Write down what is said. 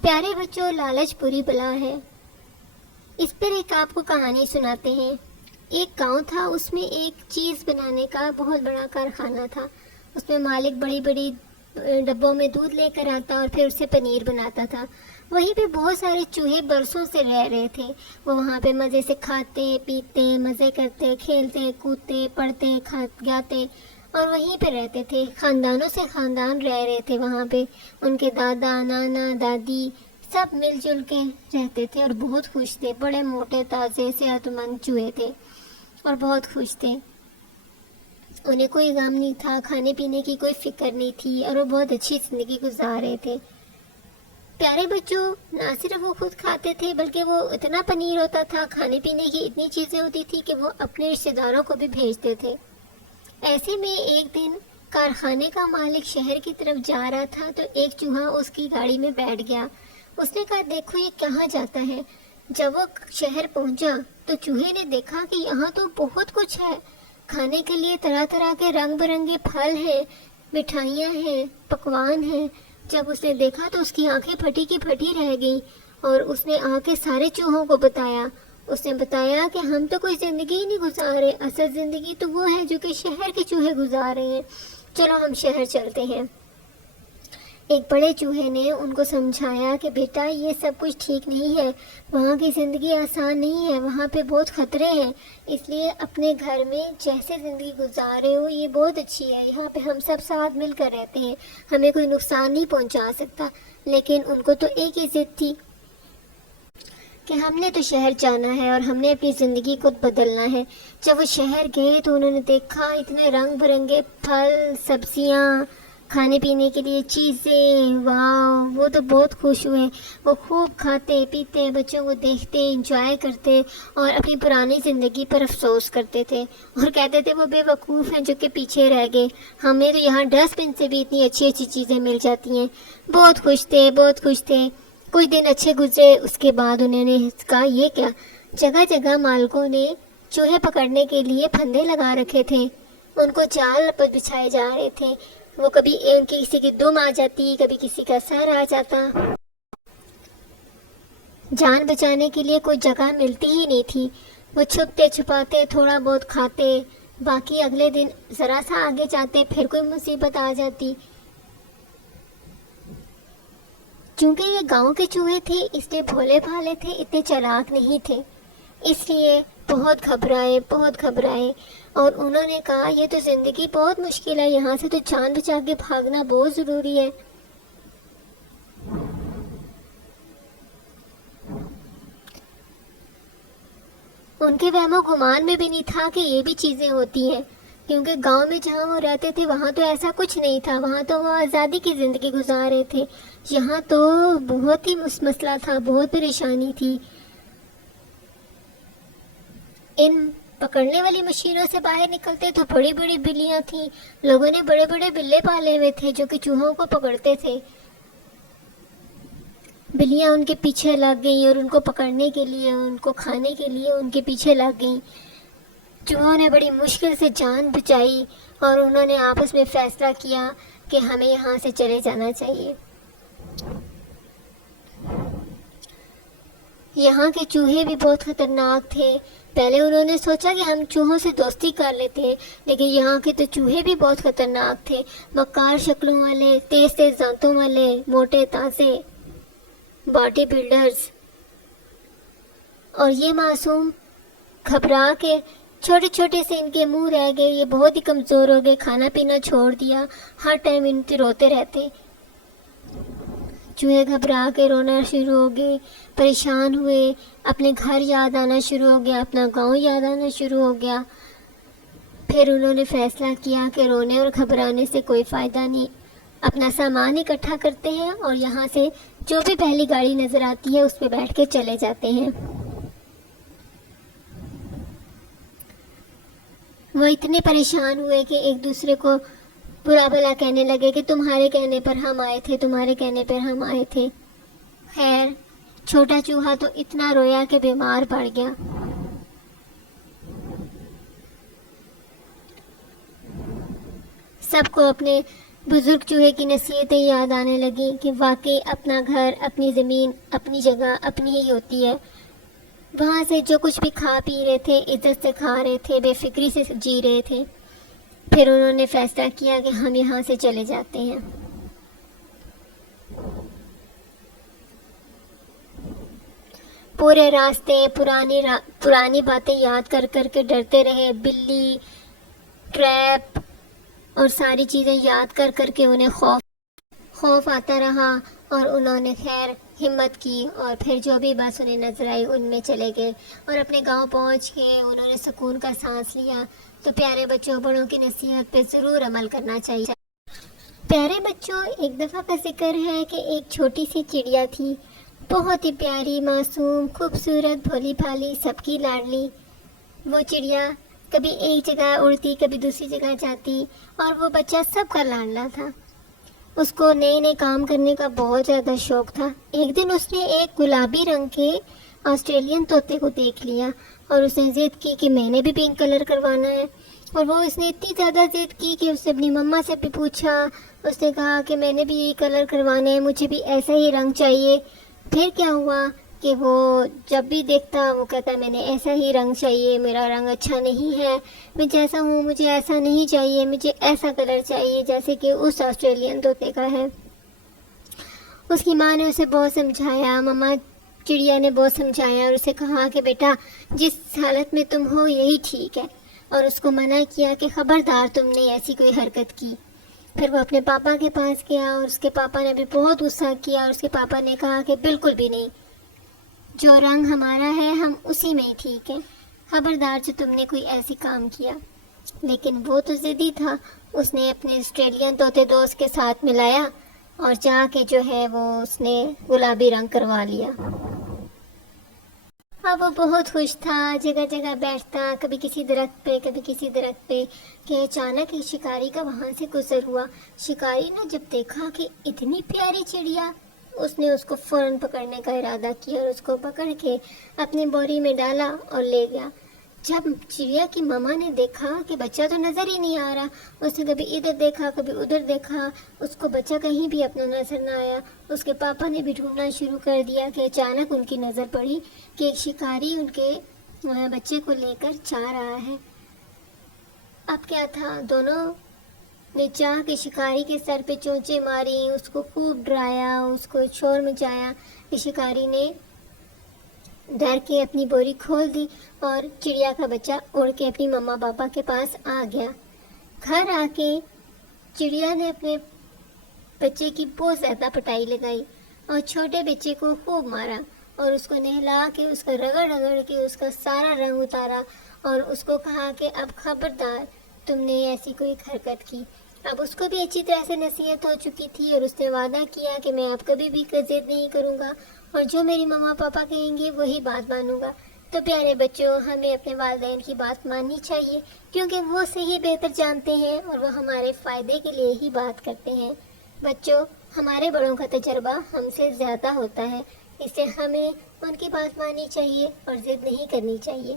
پیارے بچوں، لالچ بری بلا ہے۔ اس پر ایک آپ کو کہانی سناتے ہیں۔ ایک گاؤں تھا، اس میں ایک چیز بنانے کا بہت بڑا کارخانہ تھا۔ اس میں مالک بڑی بڑی ڈبوں میں دودھ لے کر آتا اور پھر اس سے پنیر بناتا تھا۔ وہیں پہ بہت سارے چوہے برسوں سے رہ رہے تھے۔ وہ وہاں پہ مزے سے کھاتے پیتے، مزے کرتے، کھیلتے کودتے، پڑھتے گاتے اور وہیں پہ رہتے تھے۔ خاندانوں سے خاندان رہ رہے تھے وہاں پہ۔ ان کے دادا، نانا، دادی سب مل جل کے رہتے تھے اور بہت خوش تھے۔ بڑے موٹے تازے صحت مند چوہے تھے اور بہت خوش تھے۔ انہیں کوئی غم نہیں تھا، کھانے پینے کی کوئی فکر نہیں تھی اور وہ بہت اچھی زندگی گزار رہے تھے۔ پیارے بچوں، نہ صرف وہ خود کھاتے تھے بلکہ وہ اتنا پنیر ہوتا تھا، کھانے پینے کی اتنی چیزیں ہوتی تھی کہ وہ اپنے رشتہ داروں کو بھی بھیجتے تھے۔ ایسے میں ایک دن کارخانے کا مالک شہر کی طرف جا رہا تھا تو ایک چوہا اس کی گاڑی میں بیٹھ گیا۔ اس نے کہا، دیکھو یہ کہاں جاتا ہے۔ جب وہ شہر پہنچا تو چوہے نے دیکھا کہ یہاں تو بہت کچھ ہے، کھانے کے لیے طرح طرح کے رنگ برنگے پھل ہیں، مٹھائیاں ہیں، پکوان ہیں۔ جب اس نے دیکھا تو اس کی آنکھیں پھٹی کی پھٹی رہ گئیں اور اس نے آ کے سارے چوہوں کو بتایا۔ اس نے بتایا کہ ہم تو کوئی زندگی ہی نہیں گزارے، اصل زندگی تو وہ ہے جو کہ شہر کے چوہے گزار رہے ہیں، چلو ہم شہر چلتے ہیں۔ ایک بڑے چوہے نے ان کو سمجھایا کہ بیٹا یہ سب کچھ ٹھیک نہیں ہے، وہاں کی زندگی آسان نہیں ہے، وہاں پہ بہت خطرے ہیں، اس لیے اپنے گھر میں جیسے زندگی گزار رہے ہو یہ بہت اچھی ہے، یہاں پہ ہم سب ساتھ مل کر رہتے ہیں، ہمیں کوئی نقصان نہیں پہنچا سکتا۔ لیکن ان کو تو ایک ہی ضد تھی کہ ہم نے تو شہر جانا ہے اور ہم نے اپنی زندگی کو بدلنا ہے۔ جب وہ شہر گئے تو انہوں نے دیکھا اتنے رنگ برنگے پھل، سبزیاں، کھانے پینے کے لیے چیزیں، واو، وہ تو بہت خوش ہوئے۔ وہ خوب کھاتے پیتے، بچوں کو دیکھتے، انجوائے کرتے اور اپنی پرانی زندگی پر افسوس کرتے تھے اور کہتے تھے وہ بے وقوف ہیں جو کہ پیچھے رہ گئے، ہمیں تو یہاں ڈسٹ بن سے بھی اتنی اچھی اچھی چیزیں مل جاتی ہیں۔ بہت خوش تھے، بہت خوش تھے۔ کچھ دن اچھے گزرے، اس کے بعد انہوں نے کہا یہ کیا، جگہ جگہ مالکوں نے چوہے پکڑنے کے لیے پھندے لگا رکھے تھے، ان کو جال پر بچھائے جا رہے تھے۔ وہ کبھی ان کی کسی کی دم آ جاتی، کبھی کسی کا سر آ جاتا، جان بچانے کے لیے کوئی جگہ ملتی ہی نہیں تھی۔ وہ چھپتے چھپاتے تھوڑا بہت کھاتے، باقی اگلے دن ذرا سا آگے جاتے پھر کوئی مصیبت آ جاتی۔ چونکہ یہ گاؤں کے چوہے تھے اس لیے بھولے بھالے تھے، اتنے چالاک نہیں تھے، اس لیے بہت گھبرائے اور انہوں نے کہا یہ تو زندگی بہت مشکل ہے، یہاں سے تو جان بچا کے بھاگنا بہت ضروری ہے۔ ان کے وہم و گمان میں بھی نہیں تھا کہ یہ بھی چیزیں ہوتی ہیں، کیونکہ گاؤں میں جہاں وہ رہتے تھے وہاں تو ایسا کچھ نہیں تھا، وہاں تو وہ آزادی کی زندگی گزار رہے تھے۔ یہاں تو بہت ہی مسئلہ تھا، بہت پریشانی تھی۔ ان پکڑنے والی مشینوں سے باہر نکلتے تو بڑی بڑی بلیاں تھیں، لوگوں نے بڑے بڑے بلے پالے ہوئے تھے جو کہ چوہوں کو پکڑتے تھے۔ بلیاں ان کے پیچھے لگ گئیں اور ان کو پکڑنے کے لیے، ان کو کھانے کے لیے ان کے پیچھے لگ گئیں۔ چوہوں نے بڑی مشکل سے جان بچائی اور انہوں نے آپس میں فیصلہ کیا کہ ہمیں یہاں سے چلے جانا چاہیے۔ یہاں کے چوہے بھی بہت خطرناک تھے۔ پہلے انہوں نے سوچا کہ ہم چوہوں سے دوستی کر لیتے ہیں، لیکن یہاں کے تو چوہے بھی بہت خطرناک تھے، مکار شکلوں والے، تیز تیز دانتوں والے، موٹے تازے، باڈی بلڈرز۔ اور یہ معصوم گھبرا کے چھوٹے چھوٹے سے ان کے منہ رہ گئے، یہ بہت ہی کمزور ہو گئے، کھانا پینا چھوڑ دیا، ہر ٹائم ان سے روتے رہتے۔ چوہے گھبرا کے رونا شروع ہو گئے، پریشان ہوئے، اپنے گھر یاد آنا شروع ہو گیا، اپنا گاؤں یاد آنا شروع ہو گیا۔ پھر انہوں نے فیصلہ کیا کہ رونے اور گھبرانے سے کوئی فائدہ نہیں، اپنا سامان اکٹھا کرتے ہیں اور یہاں سے جو بھی پہلی گاڑی نظر آتی ہے اس پہ بیٹھ کے چلے جاتے ہیں۔ وہ اتنے پریشان ہوئے کہ ایک دوسرے کو برا بھلا کہنے لگے کہ تمہارے کہنے پر ہم آئے تھے، تمہارے کہنے پر ہم آئے تھے۔ خیر، چھوٹا چوہا تو اتنا رویا کہ بیمار پڑ گیا۔ سب کو اپنے بزرگ چوہے کی نصیحتیں یاد آنے لگیں کہ واقعی اپنا گھر، اپنی زمین، اپنی جگہ اپنی ہی ہوتی ہے۔ وہاں سے جو کچھ بھی کھا پی رہے تھے عزت سے کھا رہے تھے، بے فکری سے جی رہے تھے۔ پھر انہوں نے فیصلہ کیا کہ ہم یہاں سے چلے جاتے ہیں۔ پورے راستے پرانی باتیں یاد کر کر کے ڈرتے رہے۔ بلی، ٹریپ اور ساری چیزیں یاد کر کر کے انہیں خوف آتا رہا، اور انہوں نے خیر ہمت کی اور پھر جو بھی بس انہیں نظر آئی ان میں چلے گئے، اور اپنے گاؤں پہنچ کے انہوں نے سکون کا سانس لیا۔ تو پیارے بچوں، بڑوں کی نصیحت پہ ضرور عمل کرنا چاہیے۔ پیارے بچوں، ایک دفعہ کا ذکر ہے کہ ایک چھوٹی سی چڑیا تھی، بہت ہی پیاری، معصوم، خوبصورت، بھولی بھالی، سب کی لاڈلی۔ وہ چڑیا کبھی ایک جگہ اڑتی، کبھی دوسری جگہ جاتی، اور وہ بچہ سب کا لاڈلا تھا۔ اس کو نئے نئے کام کرنے کا بہت زیادہ شوق تھا۔ ایک دن اس نے ایک گلابی رنگ کے آسٹریلین طوطے کو دیکھ لیا، اور اس نے ضد کی کہ میں نے بھی پنک کلر کروانا ہے۔ اور وہ اس نے اتنی زیادہ ضد کی کہ اس نے اپنی مما سے بھی پوچھا۔ اس نے کہا کہ میں نے بھی یہی کلر کروانا ہے، مجھے بھی ایسا ہی رنگ چاہیے۔ پھر کیا ہوا کہ وہ جب بھی دیکھتا وہ کہتا میں نے ایسا ہی رنگ چاہیے، میرا رنگ اچھا نہیں ہے، میں جیسا ہوں مجھے ایسا نہیں چاہیے، مجھے ایسا کلر چاہیے جیسے کہ اس آسٹریلین طوطے کا ہے۔ اس کی ماں نے اسے بہت سمجھایا، مما چڑیا نے بہت سمجھایا، اور اسے کہا کہ بیٹا جس حالت میں تم ہو یہی ٹھیک ہے، اور اس کو منع کیا کہ خبردار تم نے ایسی کوئی حرکت کی۔ پھر وہ اپنے پاپا کے پاس گیا، اور اس کے پاپا نے بھی بہت غصہ کیا، اور اس کے پاپا نے کہا کہ بالکل بھی نہیں، جو رنگ ہمارا ہے ہم اسی میں ہی ٹھیک ہے، خبردار جو تم نے کوئی ایسی کام کیا۔ لیکن وہ تو ضدی تھا، اس نے اپنے آسٹریلین طوطے دوست کے ساتھ ملایا، اور جا کے جو ہے وہ اس نے گلابی رنگ کروا لیا۔ اب وہ بہت خوش تھا، جگہ جگہ بیٹھتا، کبھی کسی درخت پہ کبھی کسی درخت پہ، کہ اچانک ایک شکاری کا وہاں سے گزر ہوا۔ شکاری نے جب دیکھا کہ اتنی پیاری چڑیا، اس نے اس کو فوراً پکڑنے کا ارادہ کیا، اور اس کو پکڑ کے اپنی بوری میں ڈالا اور لے گیا۔ جب چڑیا کی ماما نے دیکھا کہ بچہ تو نظر ہی نہیں آ رہا، اس نے کبھی ادھر دیکھا کبھی ادھر دیکھا، اس کو بچہ کہیں بھی اپنا نظر نہ آیا۔ اس کے پاپا نے بھی ڈھونڈنا شروع کر دیا کہ اچانک ان کی نظر پڑی کہ ایک شکاری ان کے بچے کو لے کر جا رہا ہے۔ اب کیا تھا، دونوں نے چاہ کے شکاری کے سر پہ چونچیں ماری، اس کو خوب ڈرایا، اس کو شور مچایا کہ شکاری نے ڈر کے اپنی بوری کھول دی، اور چڑیا کا بچہ اڑ کے اپنی مما پاپا کے پاس آ گیا۔ گھر آ کے چڑیا نے اپنے بچے کی بہت زیادہ پٹائی لگائی، اور چھوٹے بچے کو خوب مارا، اور اس کو نہلا کے اس کا رگڑ رگڑ کے اس کا سارا رنگ اتارا، اور اس کو کہا کہ اب خبردار تم نے ایسی کوئی حرکت کی۔ اب اس کو بھی اچھی طرح سے نصیحت ہو چکی تھی، اور اس نے وعدہ کیا کہ میں اب کبھی بھی ضد نہیں کروں گا، اور جو میری مما پاپا کہیں گے وہی بات مانوں گا۔ تو پیارے بچوں، ہمیں اپنے والدین کی بات ماننی چاہیے، کیونکہ وہ سے ہی بہتر جانتے ہیں، اور وہ ہمارے فائدے کے لیے ہی بات کرتے ہیں۔ بچوں، ہمارے بڑوں کا تجربہ ہم سے زیادہ ہوتا ہے، اس سے ہمیں ان کی بات ماننی چاہیے اور ضد نہیں کرنی چاہیے۔